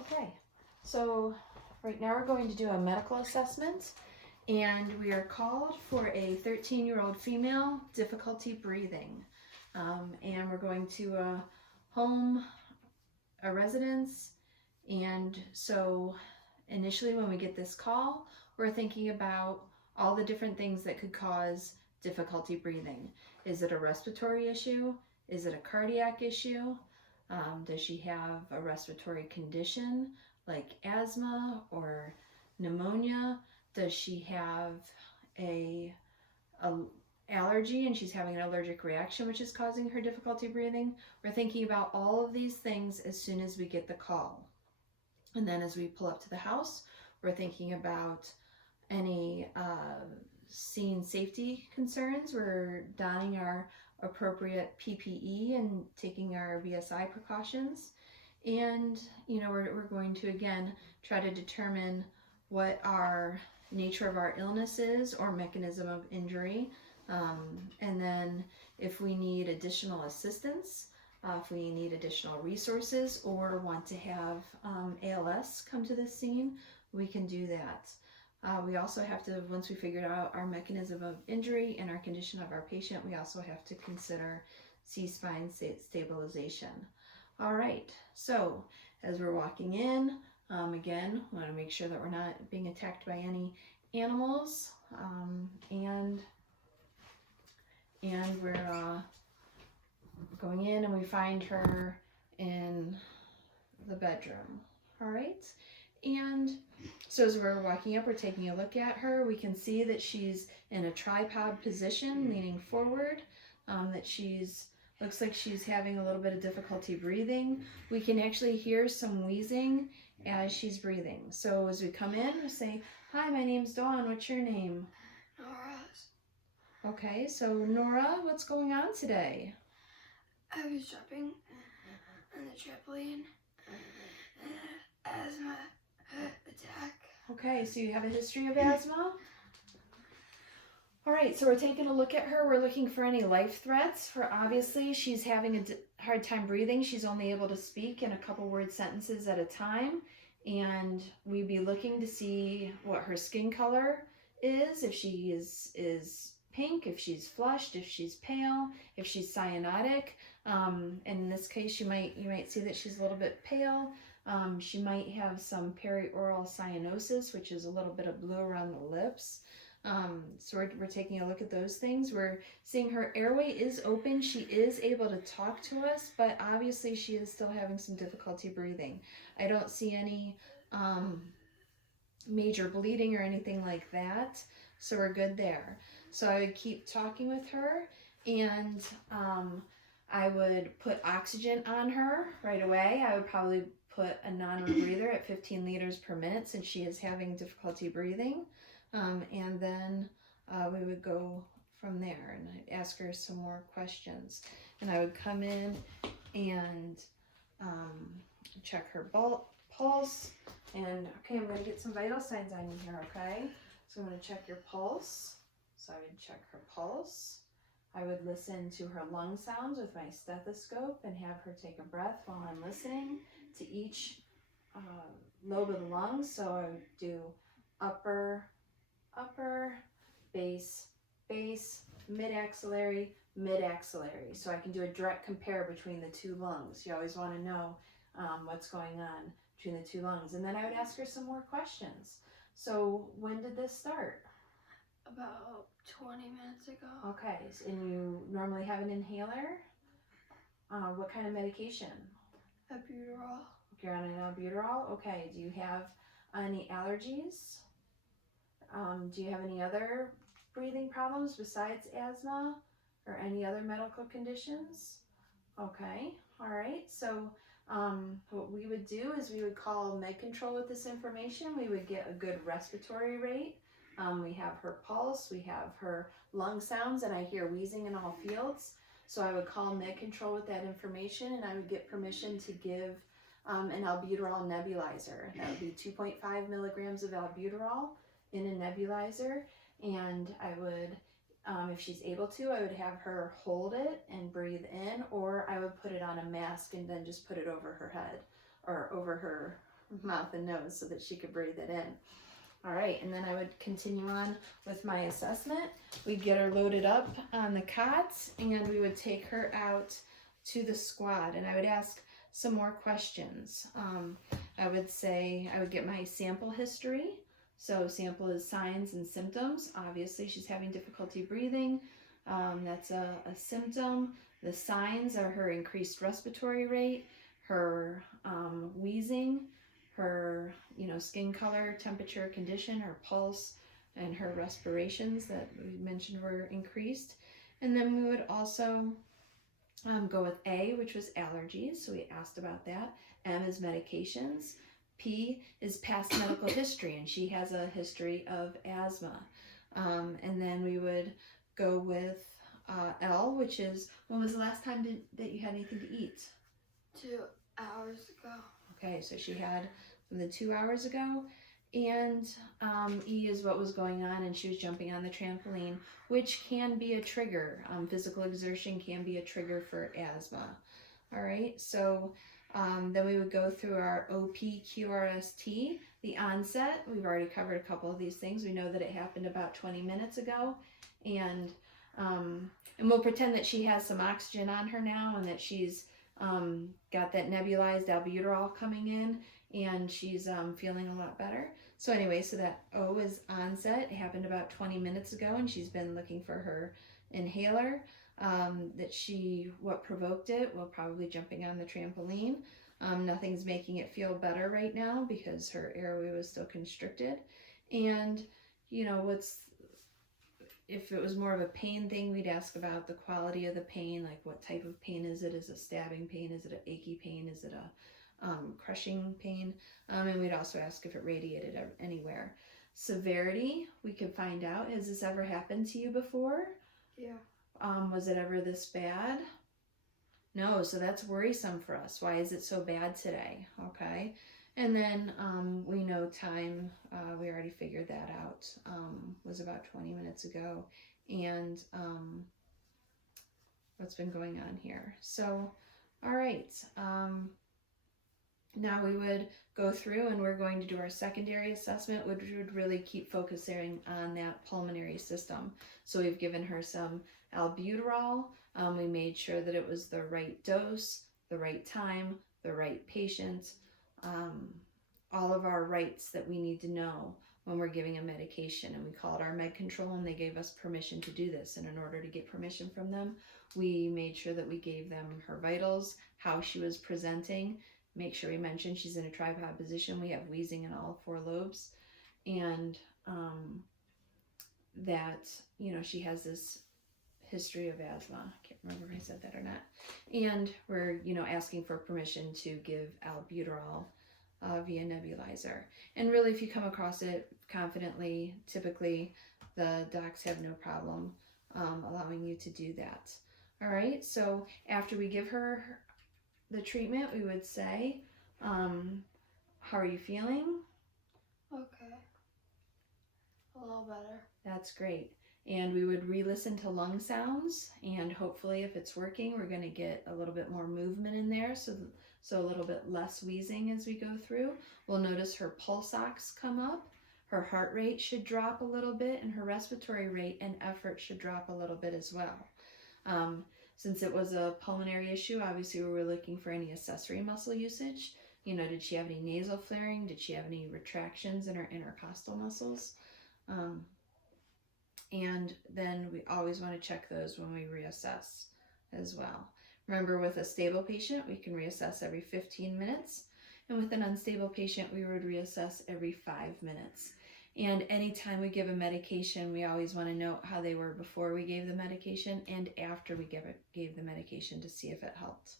Okay, so right now we're going to do a medical assessment, and we are called for a 13-year-old female, difficulty breathing. And we're going to a home, a residence, and so initially when we get this call, we're thinking about all the different things that could cause difficulty breathing. Is it a respiratory issue? Is it a cardiac issue? Does she have a respiratory condition like asthma or pneumonia? Does she have a allergy and she's having an allergic reaction which is causing her difficulty breathing? We're thinking about all of these things as soon as we get the call. And then as we pull up to the house, we're thinking about any scene safety concerns. We're donning our appropriate PPE and taking our BSI precautions. And, we're going to, again, try to determine what our nature of our illness is or mechanism of injury. And then if we need additional assistance, if we need additional resources or want to have ALS come to the scene, we can do that. We also have to, once we figured out our mechanism of injury and our condition of our patient, we also have to consider C-spine stabilization. All right, so as we're walking in, again, we want to make sure that we're not being attacked by any animals, and we're going in and we find her in the bedroom. All right, and so as we're walking up, we're taking a look at her. We can see that she's in a tripod position, leaning forward, that looks like she's having a little bit of difficulty breathing. We can actually hear some wheezing as she's breathing. So as we come in, we say, "Hi, my name's Dawn. What's your name?" Nora. Okay, so Nora, what's going on today? I was jumping on the trampoline. Asthma attack. Okay, so you have a history of asthma? All right, so we're taking a look at her. We're looking for any life threats. For obviously, she's having a hard time breathing. She's only able to speak in a couple word sentences at a time. And we'd be looking to see what her skin color is, if she is pink, if she's flushed, if she's pale, if she's cyanotic. And in this case, you might see that she's a little bit pale. She might have some perioral cyanosis, which is a little bit of blue around the lips. So we're taking a look at those things. We're seeing her airway is open. She is able to talk to us, but obviously she is still having some difficulty breathing. I don't see any major bleeding or anything like that, so we're good there. So I would keep talking with her, and I would put oxygen on her right away. I would probably put a non-rebreather at 15 liters per minute since she is having difficulty breathing. And then we would go from there, and I'd ask her some more questions. And I would come in and check her pulse. And okay, I'm going to get some vital signs on you here, okay? So I'm going to check your pulse. So I would check her pulse. I would listen to her lung sounds with my stethoscope and have her take a breath while I'm listening to each lobe of the lungs. So I would do upper, bass, mid-axillary, mid-axillary. So I can do a direct compare between the two lungs. You always want to know what's going on between the two lungs. And then I would ask her some more questions. So when did this start? About 20 minutes ago. Okay, and you normally have an inhaler? What kind of medication? Albuterol. You're on an albuterol? Okay, do you have any allergies? Do you have any other breathing problems besides asthma or any other medical conditions? Okay, all right. So what we would do is we would call med control with this information. We would get a good respiratory rate. We have her pulse, we have her lung sounds, and I hear wheezing in all fields. So I would call med control with that information, and I would get permission to give an albuterol nebulizer. That would be 2.5 milligrams of albuterol in a nebulizer, and I would, if she's able to, I would have her hold it and breathe in, or I would put it on a mask and then just put it over her head or over her mouth and nose so that she could breathe it in. All right, and then I would continue on with my assessment. We'd get her loaded up on the cots and we would take her out to the squad, and I would ask some more questions. I would get my sample history. So sample is signs and symptoms. Obviously she's having difficulty breathing. That's a symptom. The signs are her increased respiratory rate, her wheezing, her skin color, temperature, condition, her pulse, and her respirations that we mentioned were increased. And then we would also go with A, which was allergies, so we asked about that. M is medications. P is past medical history, and she has a history of asthma. And then we would go with L, which is, when was the last time that you had anything to eat? 2 hours ago. Okay, so she had from the 2 hours ago. And E is what was going on, and she was jumping on the trampoline, which can be a trigger. Physical exertion can be a trigger for asthma. All right, so then we would go through our OPQRST, the onset. We've already covered a couple of these things. We know that it happened about 20 minutes ago, and we'll pretend that she has some oxygen on her now and that she's got that nebulized albuterol coming in, and she's feeling a lot better. So anyway, so that O is onset. It happened about 20 minutes ago, and she's been looking for her inhaler. What provoked it? Well, probably jumping on the trampoline. Nothing's making it feel better right now because her airway was still constricted. And, if it was more of a pain thing, we'd ask about the quality of the pain, like what type of pain is it? Is it a stabbing pain? Is it an achy pain? Is it a crushing pain? And we'd also ask if it radiated anywhere. Severity, we could find out. Has this ever happened to you before? Yeah. Was it ever this bad? No, so that's worrisome for us. Why is it so bad today? Okay. And then we know time, we already figured that out, was about 20 minutes ago. And what's been going on here. So, all right. Now we would go through and we're going to do our secondary assessment, which would really keep focusing on that pulmonary system. So we've given her some albuterol. We made sure that it was the right dose, the right time, the right patient, all of our rights that we need to know when we're giving a medication. And we called our med control and they gave us permission to do this. And in order to get permission from them, we made sure that we gave them her vitals, how she was presenting. Make sure we mention she's in a tripod position. We have wheezing in all 4 lobes. And that, she has this history of asthma. I can't remember if I said that or not. And we're, asking for permission to give albuterol via nebulizer. And really, if you come across it confidently, typically the docs have no problem allowing you to do that. All right, so after we give her the treatment, we would say, how are you feeling? Okay. A little better. That's great. And we would re-listen to lung sounds, and hopefully if it's working, we're going to get a little bit more movement in there, so a little bit less wheezing as we go through. We'll notice her pulse ox come up, her heart rate should drop a little bit, and her respiratory rate and effort should drop a little bit as well. Since it was a pulmonary issue, obviously we were looking for any accessory muscle usage. Did she have any nasal flaring? Did she have any retractions in her intercostal muscles? And then we always want to check those when we reassess as well. Remember, with a stable patient, we can reassess every 15 minutes. And with an unstable patient, we would reassess every 5 minutes. And anytime we give a medication, we always want to note how they were before we gave the medication and after we gave the medication to see if it helped.